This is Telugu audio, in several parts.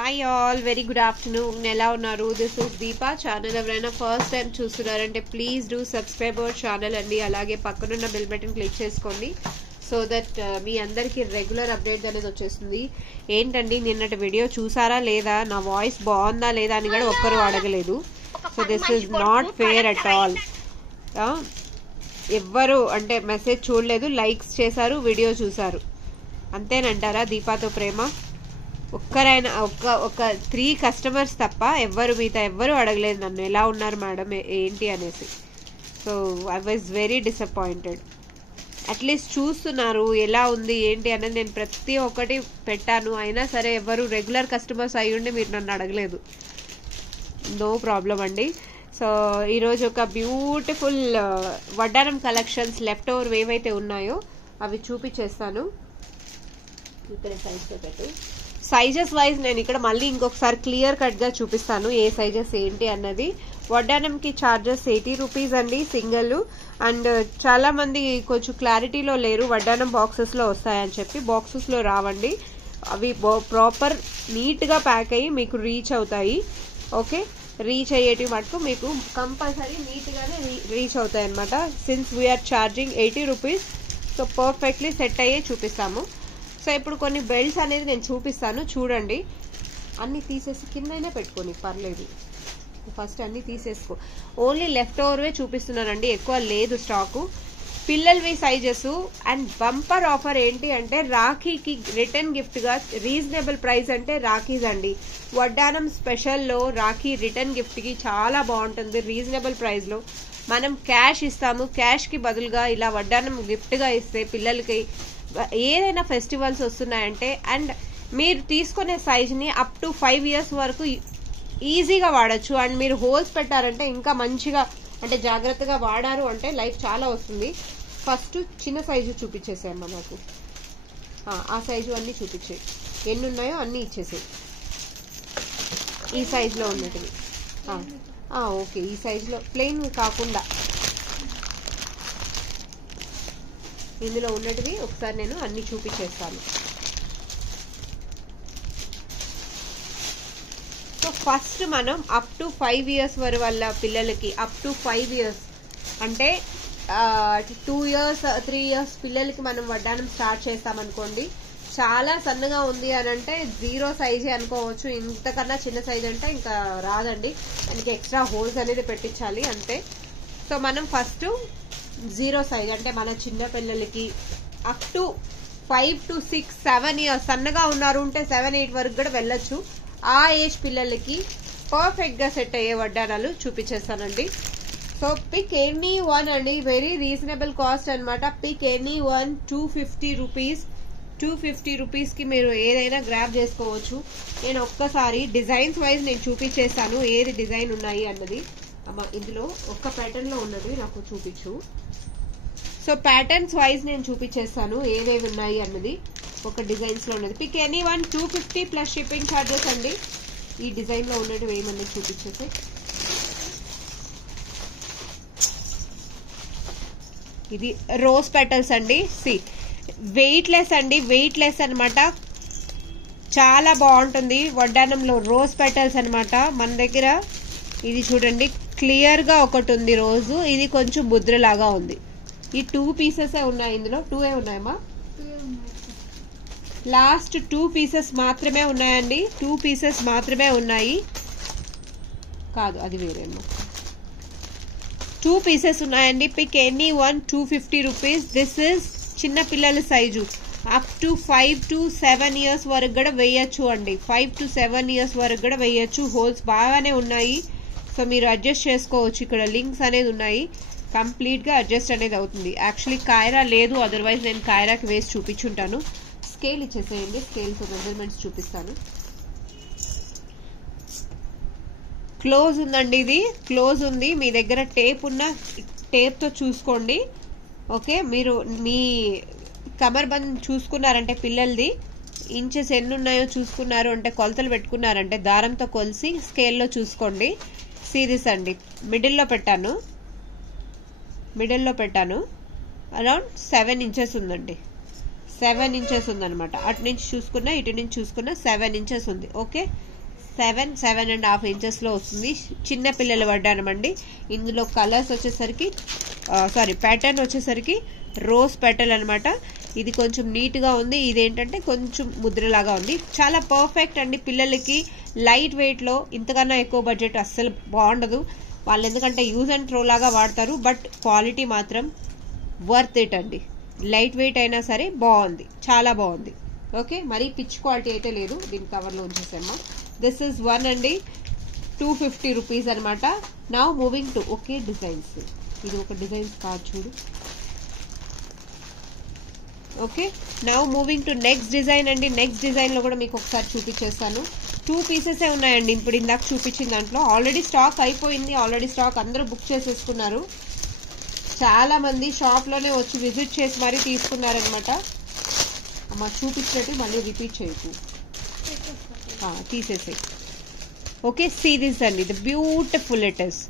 Hi all, very good afternoon. ఎలా ఉన్నారు? This is Deepa. ఛానల్ ఎవరైనా ఫస్ట్ టైం చూస్తున్నారంటే please do subscribe our channel అండి. అలాగే పక్కనున్న బెల్ బటన్ క్లిక్ చేసుకోండి సో దట్ మీ అందరికీ రెగ్యులర్ అప్డేట్ అనేది వచ్చేస్తుంది. ఏంటండి నిన్నటి వీడియో చూసారా లేదా, నా వాయిస్ బాగుందా లేదా అని కూడా ఒక్కరు అడగలేదు. So this is not fair at all. ఎవ్వరు అంటే మెసేజ్ చూడలేదు, లైక్స్ చేశారు, వీడియో చూసారు, అంతేనంటారా దీపాతో ప్రేమ? ఒక్కరైనా ఒక 3 కస్టమర్స్ తప్ప ఎవ్వరు మిగతా ఎవ్వరు అడగలేదు నన్ను ఎలా ఉన్నారు మేడం ఏంటి అనేసి. So I was very disappointed. At least చూస్తున్నారు ఎలా ఉంది ఏంటి అనేది నేను ప్రతి ఒక్కటి పెట్టాను, అయినా సరే ఎవరు రెగ్యులర్ కస్టమర్స్ అయ్యుండి మీరు నన్ను అడగలేదు. నో ప్రాబ్లం అండి. సో ఈరోజు ఒక బ్యూటిఫుల్ వడ్డానం కలెక్షన్స్ లెఫ్ట్ ఓవర్ ఏవైతే ఉన్నాయో అవి చూపించేస్తాను. ఇక్కడ సైజ్తో పెట్టి సైజెస్ వైజ్ నేను ఇక్కడ మళ్ళీ ఇంకొకసారి క్లియర్ కట్గా చూపిస్తాను ఏ సైజెస్ ఏంటి అన్నది. వడ్డానంకి ఛార్జెస్ 80 రూపీస్ అండి సింగిల్. అండ్ చాలా మంది కొంచెం క్లారిటీలో లేరు, వడ్డానం బాక్సెస్లో వస్తాయని చెప్పి. బాక్సెస్లో రావండి, అవి ప్రాపర్ నీట్గా ప్యాక్ అయ్యి మీకు రీచ్ అవుతాయి. ఓకే, రీచ్ అయ్యేటి మటుకు మీకు కంపల్సరీ నీట్గానే రీచ్ అవుతాయి అనమాట. సిన్స్ వీఆర్ ఛార్జింగ్ 80 రూపీస్, సో పర్ఫెక్ట్లీ సెట్ అయ్యే చూపిస్తాము. సో ఇప్పుడు కొన్ని బెల్ట్స్ అనేది నేను చూపిస్తాను, చూడండి. అన్ని తీసేసి కిందైనా పెట్టుకోని పర్లేదు, ఫస్ట్ అన్ని తీసేసుకో. ఓన్లీ లెఫ్ట్ ఓవర్వే చూపిస్తున్నానండి, ఎక్కువ లేదు స్టాకు. పిల్లలవి సైజెస్. అండ్ బంపర్ ఆఫర్ ఏంటి అంటే రాఖీకి రిటర్న్ గిఫ్ట్ గా రీజనబుల్ ప్రైస్ అంటే రాఖీస్ అండి. వడ్డానం స్పెషల్లో రాఖీ రిటర్న్ గిఫ్ట్ కి చాలా బాగుంటుంది. రీజనబుల్ ప్రైస్ లో మనం క్యాష్ ఇస్తాము, క్యాష్ కి బదులుగా ఇలా వడ్డానం గిఫ్ట్ గా ఇస్తే పిల్లలకి ఏదైనా ఫెస్టివల్స్ వస్తున్నాయంటే అండ్ మీరు తీసుకునే సైజ్ని అప్ టు 5 ఇయర్స్ వరకు ఈజీగా వాడచ్చు. అండ్ మీరు హోల్స్ పెట్టారంటే ఇంకా మంచిగా అంటే జాగ్రత్తగా వాడారు అంటే లైఫ్ చాలా వస్తుంది. ఫస్ట్ చిన్న సైజు చూపించేసాయమ్మా నాకు, ఆ సైజు అన్నీ చూపించాయి, ఎన్ని ఉన్నాయో అన్నీ ఇచ్చేసాయి. ఈ సైజులో ఉన్నటివి ఓకే, ఈ సైజులో ప్లెయిన్ కాకుండా ఇందులో ఉన్నటివి ఒకసారి నేను అన్ని చూపించేస్తాను. సో ఫస్ట్ మనం అప్ టు 5 ఇయర్స్ వరకు వాళ్ళ పిల్లలకి అప్ టు 5 ఇయర్స్ అంటే 2 ఇయర్స్ 3 ఇయర్స్ పిల్లలకి మనం వడ్డానం స్టార్ట్ చేస్తామనుకోండి. చాలా సన్నగా ఉంది అని అంటే 0 సైజే అనుకోవచ్చు, ఇంతకన్నా చిన్న సైజ్ అంటే ఇంకా రాదండి, దానికి ఎక్స్ట్రా హోల్స్ అనేది పెట్టించాలి అంతే. సో మనం ఫస్ట్ 0 సైజ్ అంటే మన చిన్న పిల్లలకి అప్ టు 5 to 6 7 ఇయర్స్ సన్నగా ఉన్నారు ఉంటే 7 8 వరకు కూడా వెళ్ళొచ్చు. ఆ ఏజ్ పిల్లలకి పర్ఫెక్ట్ గా సెట్ అయ్యే వడ్డానాలు చూపించేస్తానండి. సో పిక్ ఎనీ వన్ అండి, వెరీ రీజనబుల్ కాస్ట్ అనమాట. Pick any one 250 rupees. 250 rupees కి మీరు ఏదైనా గ్రాబ్ చేసుకోవచ్చు. నేను ఒక్కసారి డిజైన్స్ వైజ్ నేను చూపించేస్తాను ఏది డిజైన్ ఉన్నాయి అన్నది. అమ్మా ఇందులో ఒక్క ప్యాటర్న్ లో ఉన్నది నాకు చూపించు. సో ప్యాటర్న్స్ వైజ్ నేను చూపించేస్తాను ఏవేవి ఉన్నాయి అన్నది. ఒక డిజైన్స్ లో ఉన్నది pick any one 250 plus shipping charges అండి. ఈ డిజైన్ లో ఉన్నట్టు ఏమన్నా చూపించేసి ఇది రోజ్ పెటల్స్ అండి. సి వెయిట్ లెస్ అండి, వెయిట్ లెస్ అనమాట, చాలా బాగుంటుంది. వడ్డానంలో రోజ్ పెటల్స్ అనమాట మన దగ్గర. ఇది చూడండి క్లియర్ గా ఒకటి ఉంది రోజు, ఇది కొంచెం ముద్రలాగా ఉంది. ఈ 2 పీసెస్ ఉన్నాయి, ఇందులో 2 ఉన్నాయమ్మా, లాస్ట్ 2 పీసెస్ మాత్రమే ఉన్నాయండి. 2 పీసెస్ మాత్రమే ఉన్నాయి, కాదు అది వేరేమో. 2 పీసెస్ ఉన్నాయండి. Pick any one 250 rupees. This is చిన్న పిల్లల size up to 5 to 7 years వరకు కూడా వేయచ్చు అండి. 5 to 7 ఇయర్స్ వరకు కూడా వేయచ్చు. హోల్స్ బాగానే ఉన్నాయి, సో మీరు అడ్జస్ట్ చేసుకోవచ్చు. ఇక్కడ లింక్స్ అనేది ఉన్నాయి, కంప్లీట్ గా అడ్జస్ట్ అనేది అవుతుంది. యాక్చువల్లీ కాయరా లేదు, అదర్వైజ్ నేను కాయరాకి వేసి చూపించుంటాను. స్కేల్ ఇచ్చేసేయండి, స్కేల్స్ మెజర్మెంట్స్ చూపిస్తాను. క్లోజ్ ఉందండి, ఇది క్లోజ్ ఉంది. మీ దగ్గర టేప్ ఉన్న టేప్ తో చూసుకోండి. ఓకే, మీరు మీ కమర్ బంద్ చూసుకున్నారంటే పిల్లలది ఇంచెస్ ఎన్ని ఉన్నాయో చూసుకున్నారు అంటే కొలతలు పెట్టుకున్నారంటే దారంతో కొలిసి స్కేల్లో చూసుకోండి. సీరీస్ అండి, మిడిల్లో పెట్టాను అరౌండ్ 7 ఇంచెస్ ఉందండి. 7 ఇంచెస్ ఉందనమాట. అటు నుంచి చూసుకున్నా ఇటు నుంచి చూసుకున్నా 7 ఇంచెస్ ఉంది. ఓకే, 7.5 ఇంచెస్లో వస్తుంది. చిన్న పిల్లల వడ్డానం అండి. ఇందులో కలర్స్ వచ్చేసరికి ప్యాటర్న్ వచ్చేసరికి రోజ్ పెటల్ అనమాట. ఇది కొంచెం నీట్గా ఉంది. ఇదేంటంటే కొంచెం ముద్రలాగా ఉంది. చాలా పర్ఫెక్ట్ అండి పిల్లలకి. లైట్ వెయిట్లో, ఇంతకన్నా ఎక్కువ బడ్జెట్ అస్సలు బాగుండదు వాళ్ళు, ఎందుకంటే యూజ్ అండ్ త్రో లాగా వాడతారు. బట్ క్వాలిటీ మాత్రం వర్త్ ఇట్ అండి. లైట్ వెయిట్ అయినా సరే బాగుంది, చాలా బాగుంది. ఓకే, మరి పిచ్ క్వాలిటీ అయితే లేదు. దీని కవర్లో ఉంచేసామా. దిస్ ఇస్ వన్ అండి, 250 రూపీస్ అనమాట. Now moving to okay designs. ఇది ఒక డిజైన్స్ కార్డ్ చూడు. Okay, now moving to next design అండి. నెక్స్ట్ డిజైన్లో కూడా మీకు ఒకసారి చూపించేస్తాను. 2 పీసెసే ఉన్నాయండి ఇప్పుడు ఇందాక చూపించిన దాంట్లో. ఆల్రెడీ స్టాక్ అయిపోయింది. ఆల్రెడీ స్టాక్ అందరూ బుక్ చేసేసుకున్నారు. చాలా మంది షాప్లోనే వచ్చి విజిట్ చేసి మరీ తీసుకున్నారనమాట. అమ్మ చూపించినట్టు మళ్ళీ రిపీట్ చేయకు, తీసేసి. ఓకే, సీ దిస్ అండి, ది బ్యూటిఫుల్ ఇట్ ఇస్.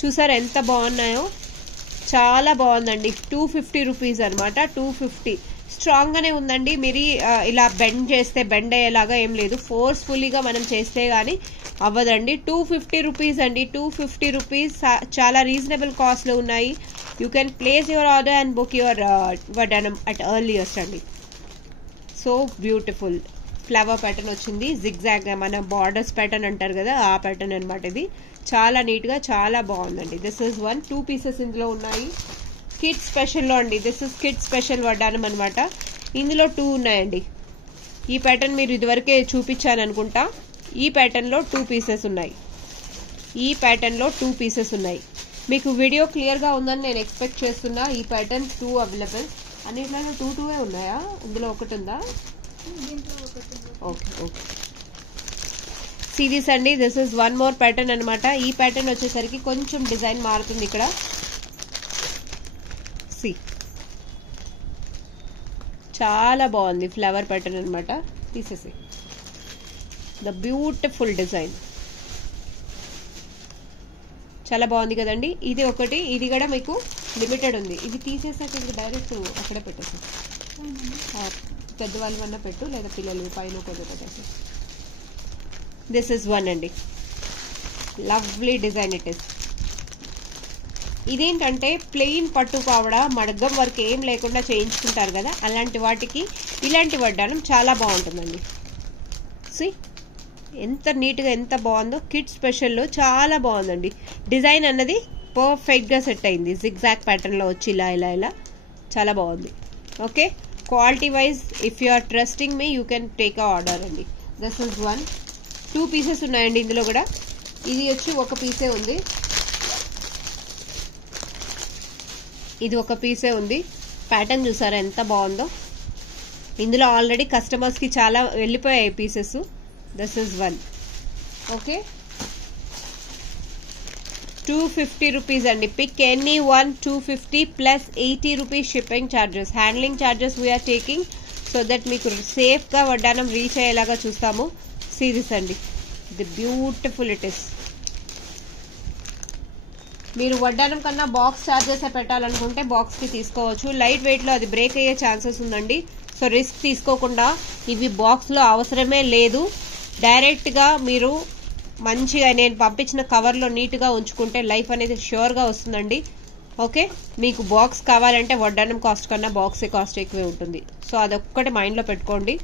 చూసారు ఎంత బాగున్నాయో, చాలా బాగుందండి. 250 రూపీస్ అనమాట. 250 స్ట్రాంగ్ గానే ఉందండి. మీరు ఇలా బెండ్ చేస్తే బెండ్ అయ్యేలాగా ఏం లేదు. ఫోర్స్ఫుల్లీగా మనం చేస్తే గానీ అవ్వదండి. 250 రూపీస్ అండి. 250 రూపీస్ చాలా రీజనబుల్ కాస్ట్ లో ఉన్నాయి. You can place your order and book your వడ్డానం అట్ ఎర్లియస్ట్ అండి. సో బ్యూటిఫుల్ ఫ్లవర్ ప్యాటర్న్ వచ్చింది. జిగ్జాగ్ మన బార్డర్స్ ప్యాటర్న్ అంటారు కదా, ఆ ప్యాటర్న్ అనమాట. ఇది చాలా నీట్ గా చాలా బాగుందండి. దిస్ ఇస్ 2 పీసెస్ ఇందులో ఉన్నాయి. కిడ్స్ స్పెషల్లో అండి. దిస్ ఇస్ కిడ్స్ స్పెషల్ వడ్డానం అనమాట. ఇందులో 2 ఉన్నాయండి. ఈ ప్యాటర్న్ మీరు ఇదివరకే చూపించాను అనుకుంటా. ఈ ప్యాటర్న్ లో 2 పీసెస్ ఉన్నాయి. ఈ ప్యాటర్న్ లో 2 పీసెస్ ఉన్నాయి. మీకు వీడియో క్లియర్ గా ఉందని నేను ఎక్స్పెక్ట్ చేస్తున్నా. ఈ ప్యాటర్న్ 2 అవైలబుల్. అన్నిట్లలో 2 ఉన్నాయా? ఇందులో ఒకటి ఉందా? ఓకే ఓకే, సిరీస్ అండి. దిస్ ఇస్ 1 మోర్ ప్యాటర్న్ అనమాట. ఈ ప్యాటర్న్ వచ్చేసరికి కొంచెం డిజైన్ మారుతుంది ఇక్కడ. సి, చాలా బాగుంది ఫ్లవర్ ప్యాటర్న్ అనమాట. తీసేసి ద బ్యూటిఫుల్ డిజైన్, చాలా బాగుంది కదండి. ఇది ఒకటి, ఇది కూడా మీకు లిమిటెడ్ ఉంది. ఇది తీసేసాక ఇది డైరెక్ట్ అక్కడే పెట్టేసి, పెద్దవాళ్ళు అన్నా పెట్టు, లేదా పిల్లలు పైన కొద్దిగా పెట్టేసి. దిస్ ఇస్ 1 అండి. Lovely design it is. ఇదేంటంటే ప్లెయిన్ పట్టు పావడ మడగం వర్క్ ఏం లేకుండా చేయించుకుంటారు కదా, అలాంటి వాటికి ఇలాంటి వడ్డానం చాలా బాగుంటుందండి. సి ఎంత నీట్గా ఎంత బాగుందో. కిడ్స్ స్పెషల్లో చాలా బాగుందండి. డిజైన్ అన్నది పర్ఫెక్ట్గా సెట్ అయింది. జిగ్జాగ్ ప్యాటర్న్లో వచ్చి ఇలా ఇలా ఇలా చాలా బాగుంది. Okay, quality wise if you are trusting me you can take a order అండి. This is 1. 2 పీసెస్ ఉన్నాయండి ఇందులో కూడా. ఇది వచ్చి ఒక పీసే ఉంది. ఇది ఒక పీసే ఉంది. ప్యాటర్న్ చూసారా ఎంత బాగుందో. ఇందులో ఆల్రెడీ కస్టమర్స్కి చాలా వెళ్ళిపోయాయి pieces. This is 1. Okay, 250 rupees అండి. Pick any 1. 250 plus 80 rupees shipping charges. Handling charges we are taking so that మీకు సేఫ్గా వడ్డానం రీచ్ అయ్యేలాగా చూస్తాము. సిరీస్ అండి, ది బ్యూటిఫుల్ ఇట్ ఇస్. మీరు వడ్డానం కన్నా బాక్స్ ఛార్జెస్ పెట్టాలనుకుంటే బాక్స్కి తీసుకోవచ్చు. లైట్ వెయిట్లో అది బ్రేక్ అయ్యే ఛాన్సెస్ ఉందండి. సో రిస్క్ తీసుకోకుండా ఇవి బాక్స్లో అవసరమే లేదు. డైరెక్ట్గా మీరు మంచిగా నేను పంపించిన కవర్లో నీట్గా ఉంచుకుంటే లైఫ్ అనేది ష్యూర్గా వస్తుందండి. ఓకే, మీకు బాక్స్ కావాలంటే వడ్డానం కాస్ట్ కన్నా బాక్సే కాస్ట్ ఎక్కువే ఉంటుంది. సో అదొక్కటి మైండ్లో పెట్టుకోండి.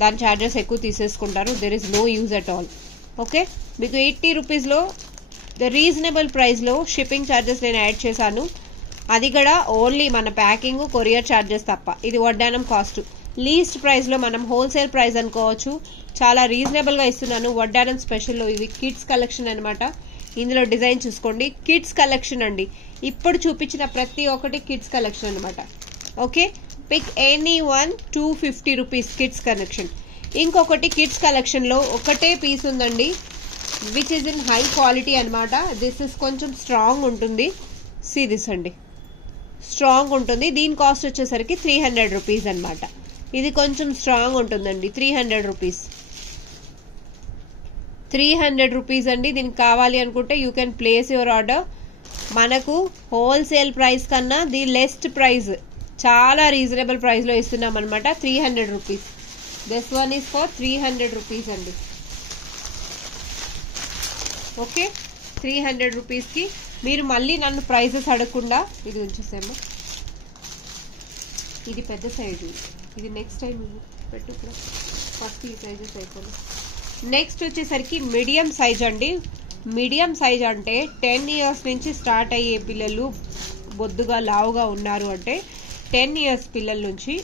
దాని ఛార్జెస్ ఎక్కువ తీసేసుకుంటారు. There is no use at all. Okay, మీకు 80 రూపీస్లో ద రీజనబుల్ ప్రైస్లో షిప్పింగ్ ఛార్జెస్ నేను యాడ్ చేశాను. అది కూడా ఓన్లీ మన ప్యాకింగ్ కొరియర్ ఛార్జెస్ తప్ప. ఇది వడ్డానం కాస్ట్ లీస్ట్ ప్రైస్లో మనం హోల్సేల్ ప్రైస్ అనుకోవచ్చు. చాలా రీజనబుల్గా ఇస్తున్నాను. వడ్డానం స్పెషల్లో ఇవి కిడ్స్ కలెక్షన్ అనమాట. ఇందులో డిజైన్ చూసుకోండి. కిడ్స్ కలెక్షన్ అండి. ఇప్పుడు చూపించిన ప్రతి ఒక్కటి కిడ్స్ కలెక్షన్ అనమాట. Okay, pick any 1. 250 rupees kids collection. ఇంకొకటి కిడ్స్ కలెక్షన్లో ఒకటే పీస్ ఉందండి, which is in high quality అనమాట. దిస్ ఇస్ కొంచెం స్ట్రాంగ్ ఉంటుంది. సి దిస్ అండి, స్ట్రాంగ్ ఉంటుంది. దీని కాస్ట్ వచ్చేసరికి 300 రూపీస్ అనమాట. ఇది కొంచెం స్ట్రాంగ్ ఉంటుందండి. 300 రూపీస్. 300 రూపీస్ అండి. దీనికి కావాలి అనుకుంటే you can place your order. మనకు హోల్సేల్ ప్రైస్ కన్నా ది లెస్ట్ ప్రైస్, చాలా రీజనబుల్ ప్రైస్లో ఇస్తున్నాం అనమాట. 300 rupees. This one is for 300 rupees అండి. ఓకే 300 రూపీస్కి. మీరు మళ్ళీ నన్ను ప్రైజెస్ అడగకుండా ఇది ఉంచేసేమో. ఇది పెద్ద సైజు, ఇది నెక్స్ట్ టైం పెట్టు. ఫస్ట్ ఈ సైజెస్ అయిపోయింది. నెక్స్ట్ వచ్చేసరికి మీడియం సైజ్ అండి. మీడియం సైజ్ అంటే 10 ఇయర్స్ నుంచి స్టార్ట్ అయ్యే పిల్లలు బొద్దుగా లావుగా ఉన్నారు అంటే 10 ఇయర్స్ పిల్లల నుంచి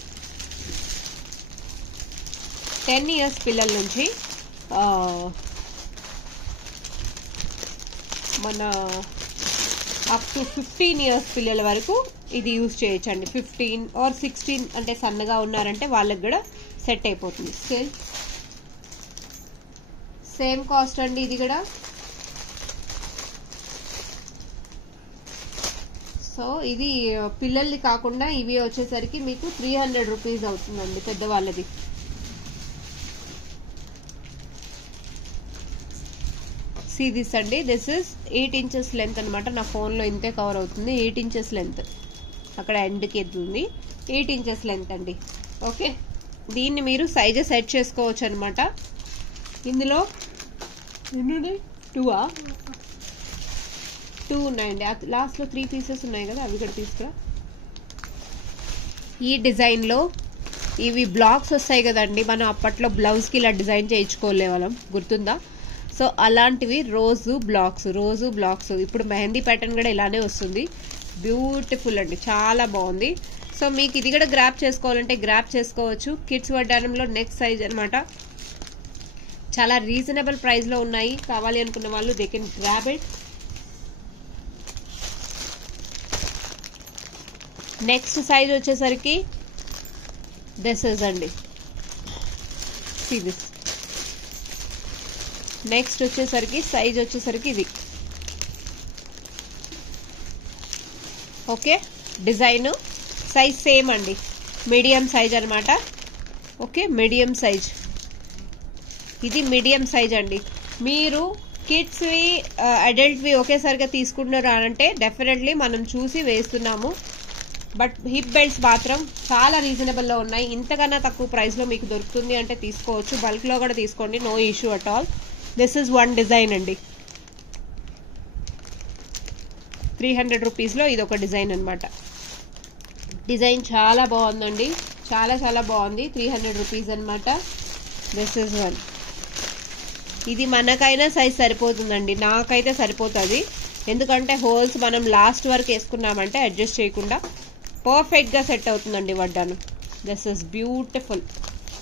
మన అప్ టు 15 ఇయర్స్ పిల్లల వరకు ఇది యూజ్ చేయొచ్చండి. 15 ఆర్ 16 అంటే సన్నగా ఉన్నారంటే వాళ్ళకి కూడా సెట్ అయిపోతుంది. సేమ్ కాస్ట్ అండి ఇది కూడా. సో ఇది పిల్లల్ని కాకుండా ఇవి వచ్చేసరికి మీకు 300 రూపీస్ అవుతుందండి పెద్దవాళ్ళది. సీ దిస్ అండి, దిస్ ఇస్ 8 ఇంచెస్ లెంత్ అనమాట. నా ఫోన్లో ఇంతే కవర్ అవుతుంది. 8 ఇంచెస్ లెంత్, అక్కడ ఎండ్కి ఎత్తుంది. 8 ఇంచెస్ లెంత్ అండి. ఓకే, దీన్ని మీరు సైజెస్ సెట్ చేసుకోవచ్చు అనమాట. ఇందులో టూ ఉన్నాయండి. లాస్ట్లో 3 పీసెస్ ఉన్నాయి కదా, అవి కూడా తీసుకురా. ఈ డిజైన్లో ఇవి బ్లాక్స్ వస్తాయి కదండి, మనం అప్పట్లో బ్లౌజ్కి ఇలా డిజైన్ చేయించుకోలే వాళ్ళం, గుర్తుందా? సో అలాంటివి రోజు బ్లాక్స్. ఇప్పుడు మెహందీ ప్యాటర్న్ కూడా ఇలానే వస్తుంది. బ్యూటిఫుల్ అండి, చాలా బాగుంది. సో మీకు ఇది కూడా గ్రాప్ చేసుకోవాలంటే గ్రాప్ చేసుకోవచ్చు. కిడ్స్ వడ్డానంలో నెక్స్ట్ సైజ్ అనమాట. చాలా రీజనబుల్ ప్రైస్లో ఉన్నాయి. కావాలి అనుకున్న వాళ్ళు they can grab it. Next size వచ్చేసరికి దిస్ ఇస్ అండి. See this. నెక్స్ట్ వచ్చేసరికి సైజ్ వచ్చేసరికి ఇది. ఓకే, డిజైన్ సైజ్ సేమ్ అండి, మీడియం సైజ్ అనమాట. Okay, medium size. ఇది మీడియం సైజ్ అండి. మీరు కిడ్స్వి అడల్ట్వి ఒకేసారిగా తీసుకుంటున్నారు అంటే డెఫినెట్లీ మనం చూసి వేస్తున్నాము. బట్ హిప్ బెల్ట్స్ మాత్రం చాలా రీజనబుల్లో ఉన్నాయి. ఇంతకన్నా తక్కువ ప్రైస్లో మీకు దొరుకుతుంది అంటే తీసుకోవచ్చు. బల్క్లో కూడా తీసుకోండి, no issue at all. This is one design అండి. 300 రూపీస్లో ఇది ఒక డిజైన్ అనమాట. డిజైన్ చాలా బాగుందండి, చాలా బాగుంది. 300 రూపీస్ అనమాట. This is one. ఇది మనకైనా సైజ్ సరిపోతుందండి, నాకైతే సరిపోతుంది. ఎందుకంటే హోల్స్ మనం లాస్ట్ వరకు వేసుకున్నామంటే అడ్జస్ట్ చేయకుండా పర్ఫెక్ట్గా సెట్ అవుతుందండి వడ్డాను. This is beautiful.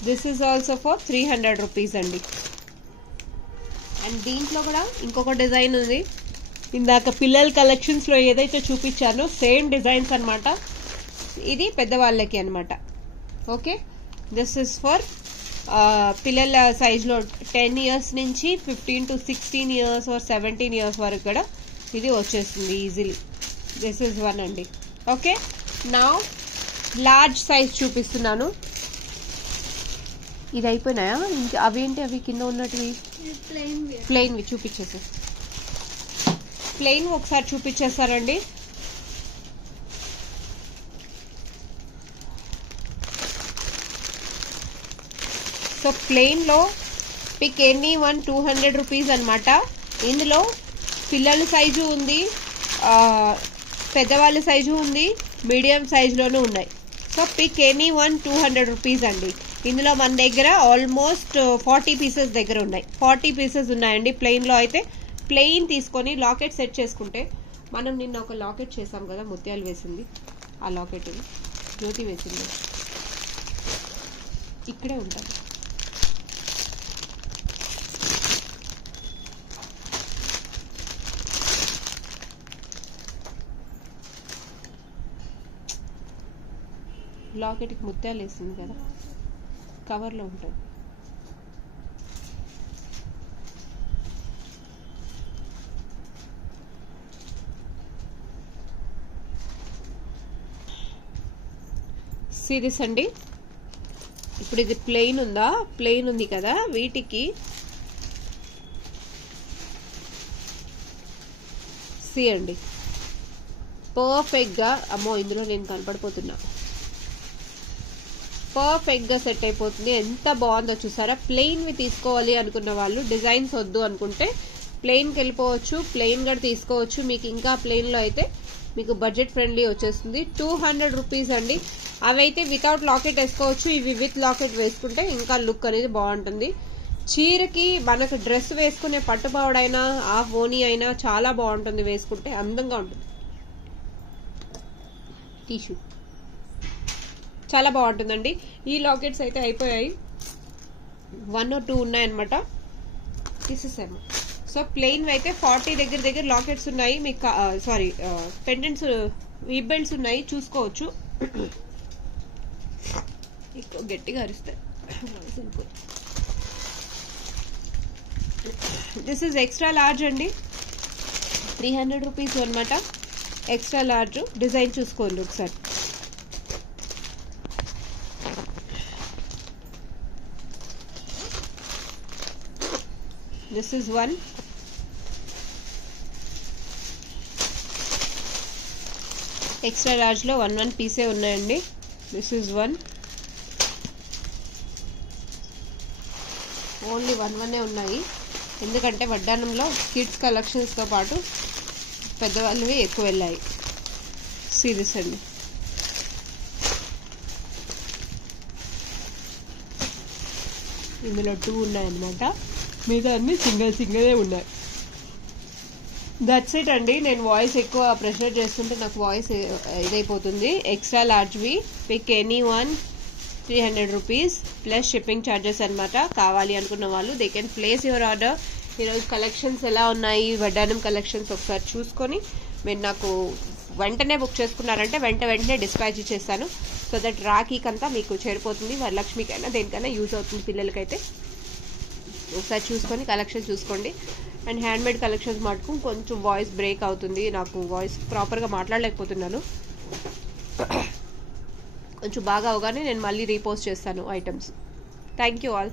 This is also for 300 rupees అండి. అండ్ దీంట్లో కూడా ఇంకొక డిజైన్ ఉంది. ఇందాక పిల్లల కలెక్షన్స్లో ఏదైతే చూపించానో సేమ్ డిజైన్స్ అనమాట. ఇది పెద్దవాళ్ళకి అనమాట. ఓకే, దిస్ ఇస్ ఫర్ పిల్లల సైజ్లో 10 ఇయర్స్ నుంచి 15 to 16 ఇయర్స్ ఆర్ 17 ఇయర్స్ వరకు కూడా ఇది వచ్చేస్తుంది ఈజీలీ. దిస్ ఇస్ వన్ అండి. ఓకే, నా లార్జ్ సైజ్ చూపిస్తున్నాను. ఇది అయిపోయినాయా? ఇంకా అవేంటి అవి కింద ఉన్నటివి? ప్లెయిన్వి చూపించేసి, ప్లెయిన్ ఒకసారి చూపించేస్తారండి. సో ప్లెయిన్లో పిక్ ఎనీ వన్ 200 రూపీస్ అనమాట. ఇందులో పిల్లల సైజు ఉంది, పెద్దవాళ్ళ సైజు ఉంది, మీడియం సైజులోనూ ఉన్నాయి. So pick any one 200 rupees అండి. ఇందులో మన దగ్గర ఆల్మోస్ట్ 40 పీసెస్ దగ్గర ఉన్నాయి. 40 పీసెస్ ఉన్నాయండి ప్లెయిన్లో. అయితే ప్లెయిన్ తీసుకొని లాకెట్ సెట్ చేసుకుంటే, మనం నిన్న ఒక లాకెట్ చేసాం కదా, ముత్యాలు వేసింది, ఆ లాకెట్ జ్యోతి వేసింది, ఇక్కడే ఉంటుంది. లాకెట్కి ముత్యాలు వేసింది కదా, కవర్లో ఉంటుంది. సిరీస్ అండి. ఇప్పుడు ఇది ప్లెయిన్ ఉందా, ప్లెయిన్ ఉంది కదా, వీటికి సి అండి పర్ఫెక్ట్గా, అమ్మో ఇందులో నేను కనపడిపోతున్నా, పర్ఫెక్ట్గా సెట్ అయిపోతుంది. ఎంత బాగుందో చూసారా. ప్లెయిన్వి తీసుకోవాలి అనుకున్న వాళ్ళు, డిజైన్స్ వద్దు అనుకుంటే ప్లెయిన్కి వెళ్ళిపోవచ్చు, ప్లెయిన్ కూడా తీసుకోవచ్చు. మీకు ఇంకా ప్లెయిన్లో అయితే మీకు బడ్జెట్ ఫ్రెండ్లీ వచ్చేస్తుంది. 200 రూపీస్ అండి. అవైతే వితౌట్ లాకెట్ వేసుకోవచ్చు, ఇవి విత్ లాకెట్ వేసుకుంటే ఇంకా లుక్ అనేది బాగుంటుంది. చీరకి మనకు డ్రెస్ వేసుకునే పట్టుపావడైనా హాఫ్ ఓనీ అయినా చాలా బాగుంటుంది, వేసుకుంటే అందంగా ఉంటుంది. టిష్యూ చాలా బాగుంటుందండి. ఈ లాకెట్స్ అయితే అయిపోయాయి, 1 or 2 ఉన్నాయన్నమాట, తీసేసాము. సో ప్లెయిన్ అయితే 40 దగ్గర లాకెట్స్ ఉన్నాయి మీకు. సారీ, పెండెంట్స్ వీప్ బెల్ట్స్ ఉన్నాయి, చూసుకోవచ్చు. ఎక్కువ గట్టిగా అరిస్తాయి. దిస్ ఇస్ ఎక్స్ట్రా లార్జ్ అండి, 300 రూపీస్ అనమాట. ఎక్స్ట్రా లార్జ్ డిజైన్ చూసుకోండి ఒకసారి. This is one. Extra large లో 1 పీసే ఉన్నాయండి. This is one. ఓన్లీ 1 ఉన్నాయి, ఎందుకంటే వడ్డానంలో కిడ్స్ కలెక్షన్స్తో పాటు పెద్దవాళ్ళవి ఎక్కువ వెళ్ళాయి. సీరియస్ అండి. ఇందులో 2 ఉన్నాయన్నమాట, మిగతా అన్ని సింగిలే ఉన్నాయి. దట్స్ ఇట్ అండి. నేను వాయిస్ ఎక్కువ ప్రెషర్ చేస్తుంటే నాకు వాయిస్ ఇదైపోతుంది. ఎక్స్ట్రా లార్జ్వి pick any one, 300 rupees plus shipping charges అనమాట. కావాలి అనుకున్న వాళ్ళు they can place your order. ఈరోజు కలెక్షన్స్ ఎలా ఉన్నాయి, వడ్డానం కలెక్షన్స్ ఒకసారి చూసుకొని మీరు నాకు వెంటనే బుక్ చేసుకున్నారంటే వెంటనే డిస్పాచ్ చేస్తాను. సో దట్ రాఖీకంతా మీకు చేరిపోతుంది, వరలక్ష్మికైనా దేనికైనా యూజ్ అవుతుంది పిల్లలకైతే. ఒకసారి చూసుకొని కలెక్షన్ చూసుకోండి. అండ్ హ్యాండ్మేడ్ కలెక్షన్స్ మటుకు కొంచెం వాయిస్ బ్రేక్ అవుతుంది, నాకు వాయిస్ ప్రాపర్గా మాట్లాడలేకపోతున్నాను. కొంచెం బాగా అవగానే నేను మళ్ళీ రీపోస్ట్ చేస్తాను ఐటమ్స్. Thank you all.